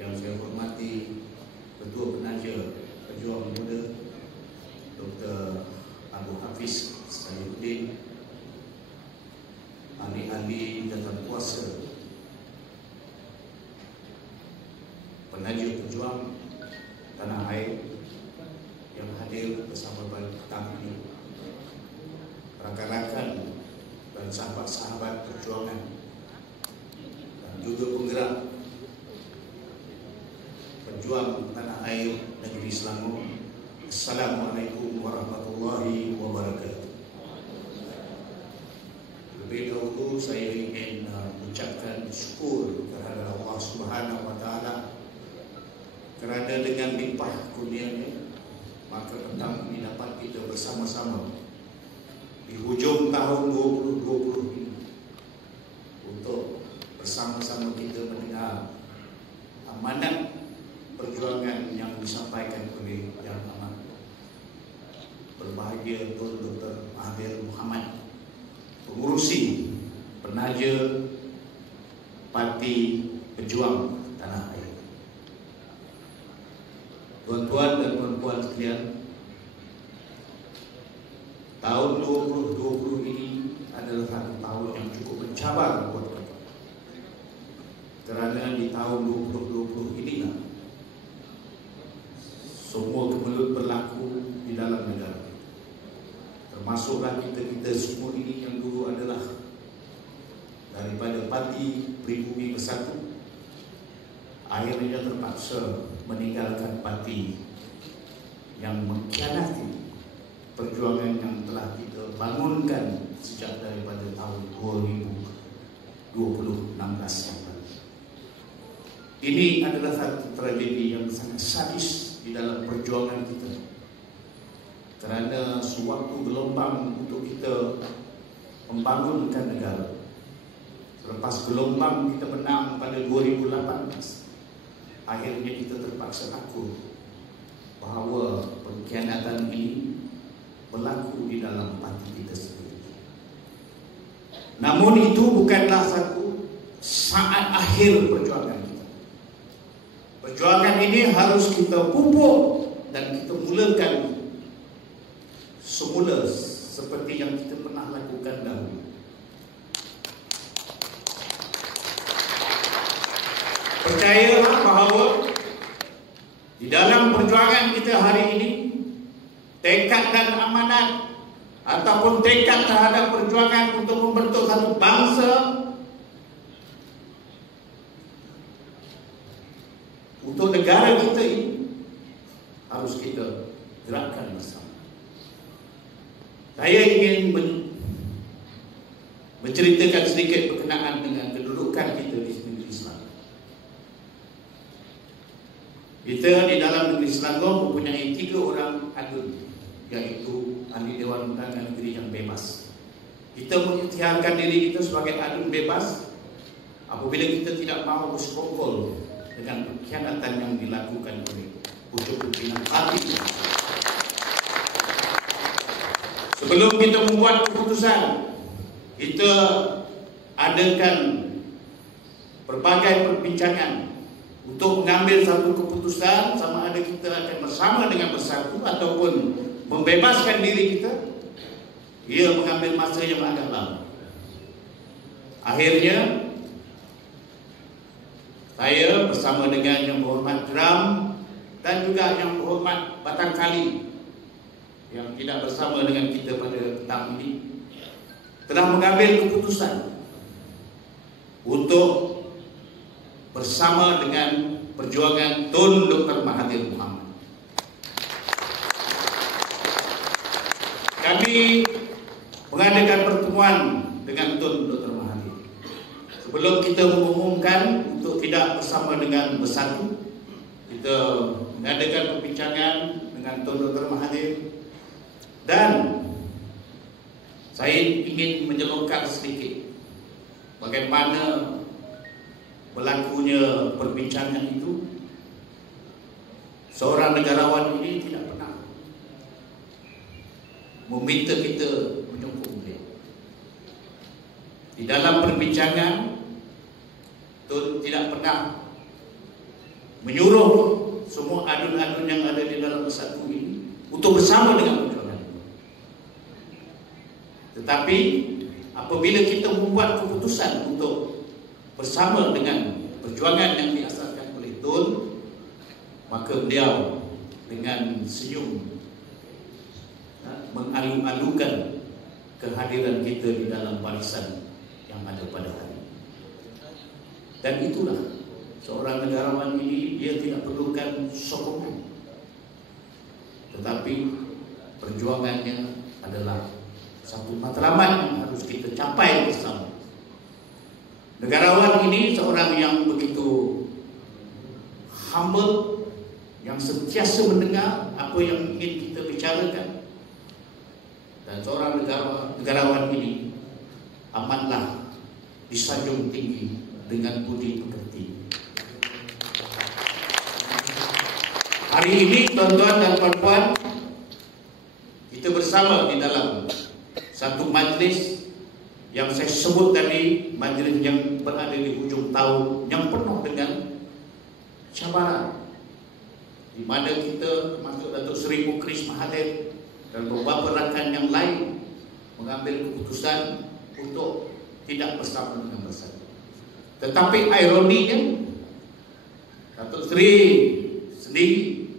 yang saya hormati Ketua Penaja Pejuang Muda Dr. Abu Hafiz Saifuddin, ahli-ahli jawatan kuasa, penaja pejuang tanah air yang hadir bersama petang ini, rakan-rakan dan sahabat-sahabat perjuangan dan juga penggerak pejuang tanah air negeri Selangor. Assalamualaikum warahmatullahi wabarakatuh. Lebih dahulu saya ingin mengucapkan syukur kepada Allah Subhanahu wa taala kerana dengan limpah kurnia-Nya maka petang ini dapat kita bersama-sama di hujung tahun 2020 ini untuk bersama-sama kita mendengar amanat perjuangan yang disampaikan oleh Yang Amat Berbahagia Tun Dr. Mahathir Mohamad, pengurusi penaja Parti Pejuang Tanah Air. Tuan-tuan dan puan-puan sekalian, tahun 2020 ini adalah satu tahun yang cukup mencabar buat kita. Kerana di tahun 2020 inilah semua kemelut berlaku di dalam negara. Termasuklah kita semua ini yang dulu adalah daripada Parti Pribumi Bersatu, akhirnya terpaksa meninggalkan parti yang mengkhianati perjuangan yang telah kita bangunkan sejak daripada tahun 2016 yang lalu. Ini adalah satu tragedi yang sangat sadis di dalam perjuangan kita, kerana suatu gelombang untuk kita membangunkan negara. Selepas gelombang kita menang pada 2018, akhirnya kita terpaksa akui bahawa pengkhianatan ini berlaku di dalam parti kita sendiri. Namun itu bukanlah satu saat akhir perjuangan kita. Perjuangan ini harus kita pupuk dan kita mulakan semula seperti yang kita pernah lakukan dahulu. Percayalah bahawa di dalam perjuangan kita hari ini, tekad dan amanat ataupun tekad terhadap perjuangan untuk membentuk satu bangsa, untuk negara kita ini, harus kita gerakkan bersama. Saya ingin menceritakan sedikit berkenaan dengan kedudukan kita di negeri Selangor. Kita di dalam negeri Selangor mempunyai 3 orang adun, iaitu ahli Dewan Undangan Negeri yang bebas. Kita mengikhtiarkan diri kita sebagai adun bebas apabila kita tidak mahu bersekongkol dengan pengkhianatan yang dilakukan oleh pucuk pimpinan parti. Sebelum kita membuat keputusan, kita adakan berbagai perbincangan untuk mengambil satu keputusan, sama ada kita akan bersama dengan Bersatu ataupun membebaskan diri kita. Ia mengambil masa yang agak lama. Akhirnya saya bersama dengan Yang Berhormat Dram dan juga Yang Berhormat Batang Kali yang tidak bersama dengan kita pada petang ini, telah mengambil keputusan untuk bersama dengan perjuangan Tun Dr. Mahathir Mohamad. Kami mengadakan pertemuan dengan Tun Dr. Mahathir. Sebelum kita mengumumkan untuk tidak bersama dengan Bersatu, kita mengadakan perbincangan dengan Tun Dr. Mahathir. Dan saya ingin menyelongkan sedikit bagaimana berlakunya perbincangan itu. Seorang negarawan ini tidak pernah meminta kita menyokong dia. Di dalam perbincangan, Tun tidak pernah menyuruh semua adun-adun yang ada di dalam Bersatu ini untuk bersama dengan perjuangan. Tetapi apabila kita membuat keputusan untuk bersama dengan perjuangan yang diasaskan oleh Tun, maka beliau dengan senyum mengalu-alukan kehadiran kita di dalam barisan yang ada pada hari ini. Dan itulah seorang negarawan ini, dia tidak perlukan sokongan, tetapi perjuangannya adalah satu matlamat yang harus kita capai bersama. Negarawan ini seorang yang begitu humble, yang sentiasa mendengar apa yang ingin kita bicarakan. Dan seorang negarawan ini amatlah disanjung tinggi dengan budi pekerti. Hari ini tuan-tuan dan puan-puan, kita bersama di dalam satu majlis yang saya sebut tadi, majlis yang berada di hujung tahun, yang penuh dengan cabaran, di mana kita termasuk Datuk Seri Mukris Mahathir dan beberapa rakan yang lain mengambil keputusan untuk tidak bersama dengan Bersatu. Tetapi ironinya, Datuk Seri sendiri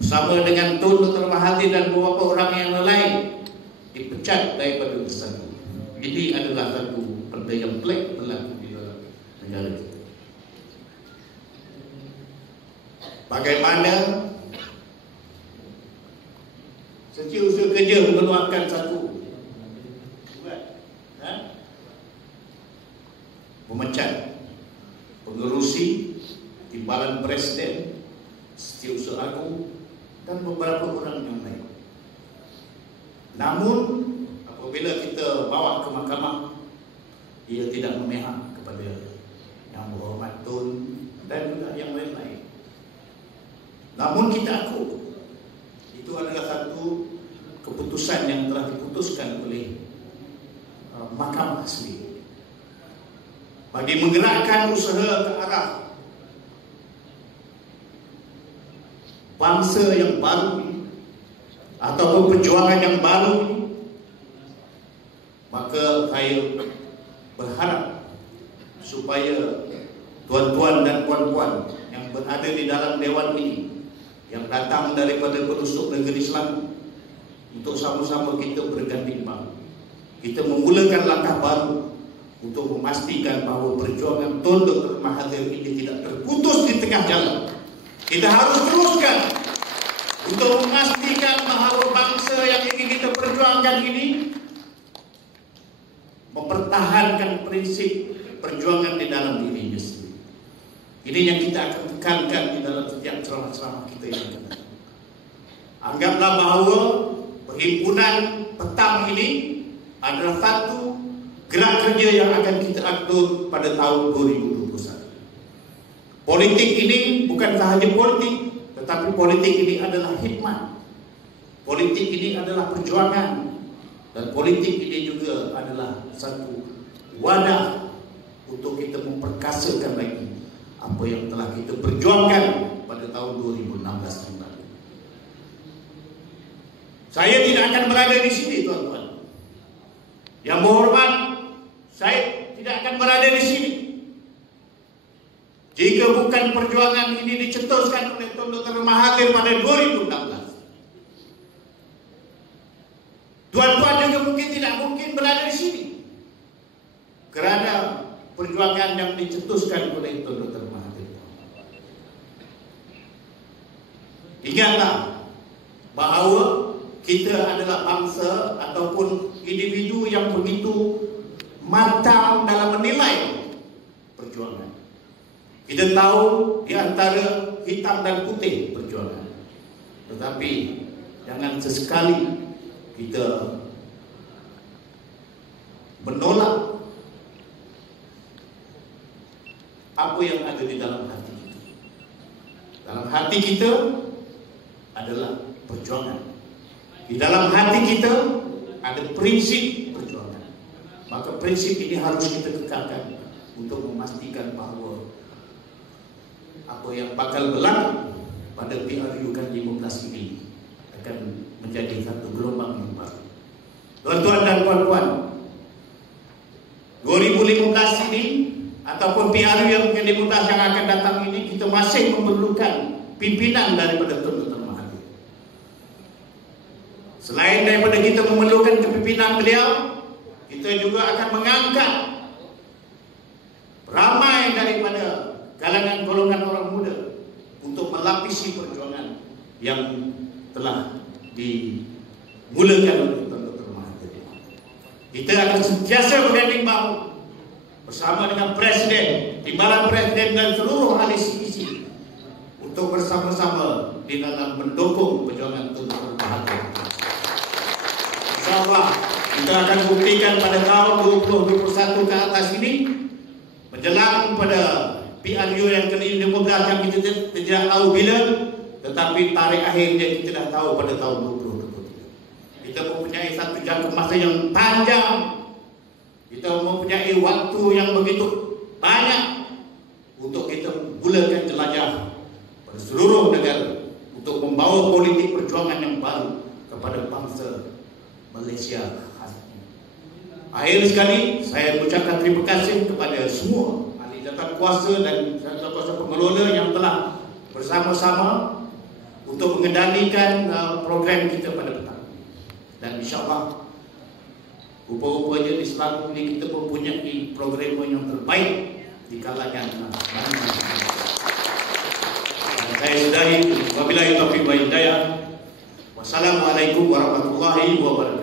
bersama dengan Tun Dr. Mahathir dan beberapa orang yang lain dipecat daripada Bersatu. Ini adalah satu perda yang pelik berlaku di dalam negara kita. Bagaimana setiausaha kerja mengeluarkan satu memecat pengerusi, timbalan presiden, setiausaha agung dan beberapa orang yang lain. Namun apabila kita bawa ke mahkamah, ia tidak memihak kepada Yang Berhormat Tun dan juga yang lain-lain. Namun kita akui itu adalah satu keputusan yang telah diputuskan oleh mahkamah sendiri bagi menggerakkan usaha ke arah bangsa yang baru ini ataupun perjuangan yang baru ini. Maka saya berharap supaya tuan-tuan dan puan-puan yang berada di dalam dewan ini, yang datang daripada pelosok negeri Selangor, untuk sama-sama kita berganding bahu, kita memulakan langkah baru untuk memastikan bahawa perjuangan Tun Dr. Mahathir ini tidak terputus di tengah jalan. Kita harus teruskan untuk memastikan bahawa bangsa yang ingin kita perjuangkan ini mempertahankan prinsip perjuangan di dalam dirinya sendiri. Ini yang kita akan tekankan di dalam setiap ceramah-ceramah kita yang akan datang. Anggaplah bahawa perhimpunan petang ini adalah satu gerak kerja yang akan kita atur pada tahun 2021. Politik ini bukan sahaja politik, tetapi politik ini adalah hikmat. Politik ini adalah perjuangan. Dan politik ini juga adalah satu wadah untuk kita memperkasakan lagi apa yang telah kita perjuangkan pada tahun 2016 yang lalu. Saya tidak akan berada di sini, tuan-tuan. Yang Berhormat, saya tidak akan berada di sini jika bukan perjuangan ini dicetuskan oleh Tun Dr. Mahathir pada 2016. Tuan-tuan juga mungkin tidak mungkin berada di sini kerana perjuangan yang dicetuskan oleh Tun Dr. Mahathir. Ingatlah bahawa kita adalah bangsa ataupun individu yang begitu matang dalam menilai perjuangan. Kita tahu di antara hitam dan putih perjuangan. Tetapi jangan sesekali kita menolak apa yang ada di dalam hati kita. Dalam hati kita adalah perjuangan. Di dalam hati kita ada prinsip perjuangan. Maka prinsip ini harus kita kekalkan untuk memastikan bahawa apa yang bakal berlaku pada PRU Ke-15 ini akan menjadi satu gelombang yang baru. Tuan-tuan dan puan-puan, 2015 ini ataupun PRU yang Ke-15 yang akan datang ini, kita masih memerlukan pimpinan daripada Tuan-Tuan Mahathir. Selain daripada kita memerlukan kepimpinan beliau, kita juga akan mengangkat ramai daripada kalangan golongan orang muda untuk melapisi perjuangan yang telah dimulakan oleh Tuan-Tuan Mahathir. Kita akan sentiasa berganding bahu bersama dengan Presiden, Timbalan Presiden dan seluruh ahli CPC untuk bersama-sama di dalam mendukung perjuangan Tuan-Tuan Mahathir. InsyaAllah kita akan buktikan pada tahun 2021 ke atas ini, menjelang pada PRU yang ke-15 yang kita tidak tahu bila, tetapi tarikh akhirnya kita dah tahu pada tahun 2023. Kita mempunyai satu jangka masa yang panjang, kita mempunyai waktu yang begitu banyak untuk kita mulakan jelajah pada seluruh negara untuk membawa politik perjuangan yang baru kepada bangsa Malaysia. Akhir sekali, saya mengucapkan terima kasih kepada semua ahli jawatan kuasa dan jawatan kuasa pengelola yang telah bersama-sama untuk mengendalikan program kita pada petang. Dan insyaAllah rupa-rupanya di Selangor ini kita mempunyai program yang terbaik di kalangan masyarakat. Saya sudahi, wabillahi taufiq wa hidayah. Wassalamualaikum warahmatullahi wabarakatuh.